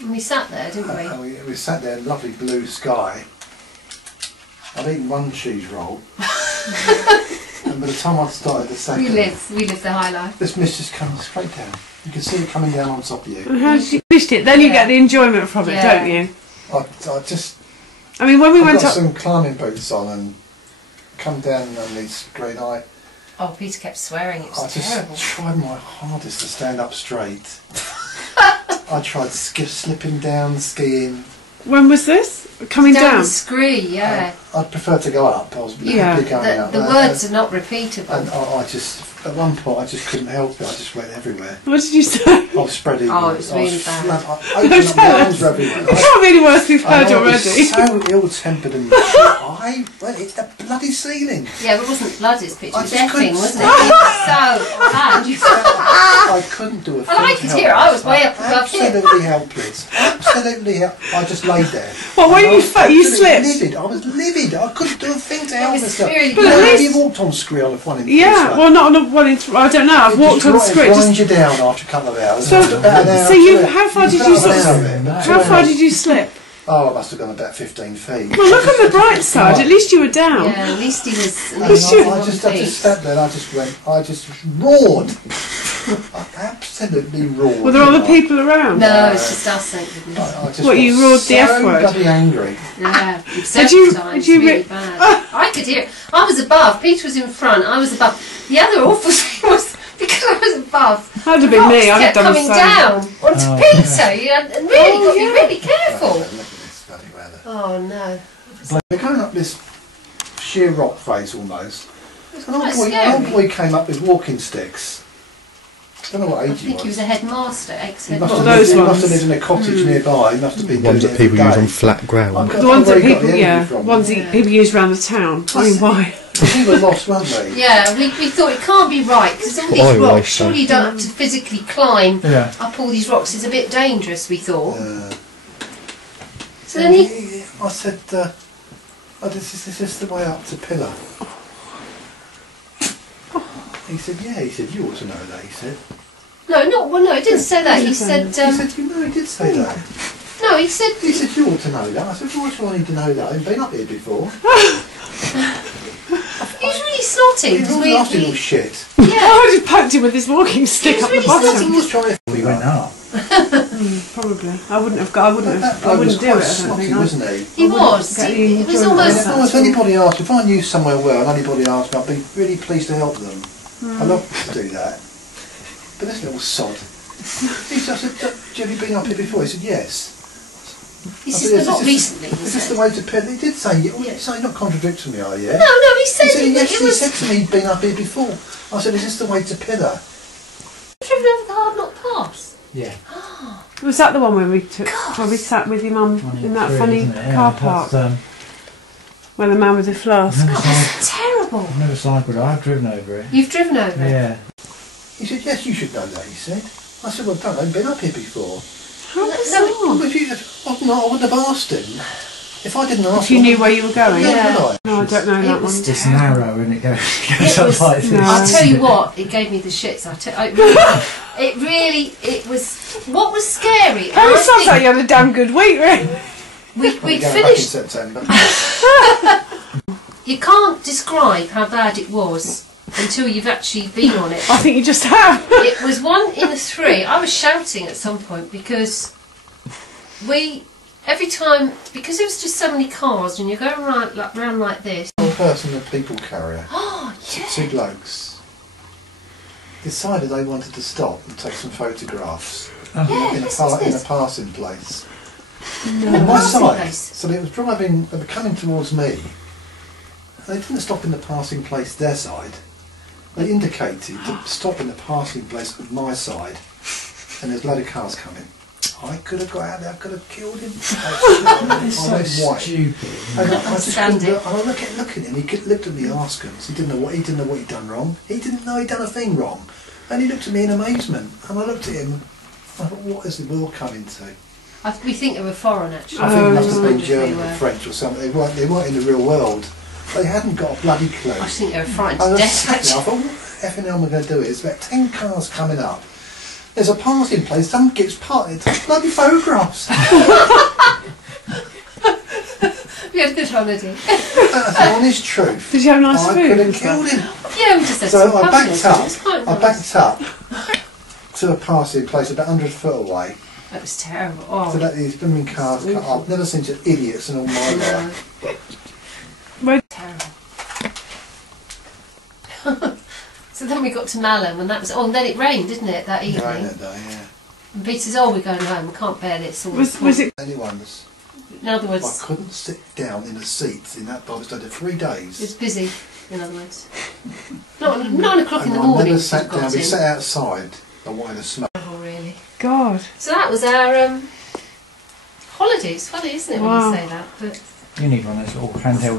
And we sat there, didn't we? We sat there in lovely blue sky. I'd eaten one cheese roll. And by the time I'd started the second... We lived the high life. This mist just comes straight down. You can see it coming down on top of you. And how did you finish it? Then you get the enjoyment from it, don't you? I mean, when we went up... got some climbing boots on and come down on these green eye. Oh, Peter kept swearing, it was terrible. I just tried my hardest to stand up straight. I tried slipping down, skiing. When was this? Coming down? Down the scree, yeah. I'd prefer to go up. I was going up. The words are not repeatable. And I just, at one point, I just couldn't help it. I just went everywhere. What did you say? I was spreading. Oh, it was really bad. I opened up my arms everywhere. It can't be the worst we've heard already. I was so ill-tempered and I went hit the bloody ceiling. Yeah, but it wasn't blood, it's pitch. It was effing, wasn't it? It was so bad. I couldn't do a thing. I could hear it. I was way up above here. Absolutely helpless. Absolutely helpless. I just laid there. Well, when you slipped? Livid. I was livid. I couldn't do a thing to help myself. But at least you walked on scree on the one in well, not on the one in... I don't know. I've walked on scree. It grinds you down after a couple of hours. So how far did you slip? Oh, I must have gone about 15 feet. Well, look on the bright side. At least you were down. Yeah, at least he was... I just sat there and I just roared. I absolutely roared. Were there other people around? No, it's just us, thank goodness. What, you roared the F word? I was so bloody angry. Yeah, several times, really bad. I could hear it. I was above, Peter was in front, I was above. The other awful thing was, because I was above, that would have been me, I'd have done the same. Coming down onto Peter, you know, and really got you really careful. Oh no. We're going up this sheer rock face almost. An old boy came up with walking sticks. I don't know what age he was. I think he was a headmaster, ex-headmaster. He must have lived in a cottage nearby. He must have been ones that people use on flat ground. The ones that people use around the town. I mean, why? We were lost, weren't we? Yeah, we thought it can't be right because all these rocks. Surely you don't have to physically climb up all these rocks. It's a bit dangerous, we thought. So then I said, "Is this the way up to Pillar?" He said, "Yeah." He said, "You ought to know that." He said. No, no, he didn't say that. He said. He said, "You know, he did say that." No, he said. He said, "You ought to know that." I said, "Why do I need to know that? I've been up here before." He was really snotty. He was really nasty little shit. Yeah. I just poked him with his walking stick up the bottom. We went up. Probably. I wouldn't do it. Snotty, wasn't he? He was. It was almost. If anybody asked, if I knew somewhere well and anybody asked me, I'd be really pleased to help them. I love to do that. But this little sod. He said, "Have you been up here before?" He said, "Yes." He said, "Not recently." Is this the way to Pillar? He did say, "You're not contradicting me, are you?" No, he said yes. He said to me he'd been up here before. I said, "Is this the way to Pillar?" Driven over the hard knock pass. Yeah. Was that the one where we sat with your mum in that funny car park? Where the man with the flask. God, that's terrible. I've never cycled it, I've driven over it. You've driven over it? Yeah. He said, "Yes, you should know that," he said. I said, "Well, I haven't been up here before." How bizarre. I wouldn't have asked him. If I didn't ask him... If you knew where you were going? Yeah. No, I don't know that one. It's narrow and it goes up like this. I'll tell you what, it gave me the shits. It was... What was scary... It sounds like you had a damn good week, really. We'd finished... Back in September. You can't describe how bad it was until you've actually been on it. I think you just have. It was 1 in 3. I was shouting at some point because every time, because there was just so many cars and you go around like this. One person, a people carrier. Oh, yeah. 2 blokes decided they wanted to stop and take some photographs in a passing place. No. On my side. So they were coming towards me. They didn't stop in the passing place their side. They indicated to stop in the passing place of my side, and there's a load of cars coming. I could have got out there, I could have killed him. It's so stupid. And I just couldn't look, and I looked at him, he looked at me askance, he didn't know what he'd done wrong. He didn't know he'd done a thing wrong. And he looked at me in amazement, and I looked at him, I thought, what is the world coming to? We think they were foreign, actually. I think it must have been German or French or something. They weren't in the real world. They hadn't got a bloody clue. I think they were frightened to death, actually. I thought, what the effing hell am I going to do? There's about 10 cars coming up. There's a parking place, someone gets parked, it's bloody photographs. We had a good holiday. That's the honest truth. Did you have nice food? I could have killed him. Yeah, we just had So some I puzzles. backed It was quite up. I nice. backed up to a parking place about 100 foot away. That was terrible. Oh. So that these blooming cars cut up. Never seen such idiots in all my life. Where? Terrible. So then we got to Malham, and that was. Oh, and then it rained, didn't it, that evening? Rain that day, yeah. And Peter says, "Oh, we're going home. We can't bear this." All Was it? Anyone's. In other I words, couldn't sit down in a seat in that Bible study for 3 days. it's busy. In other words, not 9 o'clock in And the I morning. never we sat got down. We in. sat outside away the smoke. Oh, really? God. So that was our holidays. Funny, isn't it, when Wow. you say that? But You need one of those little handheld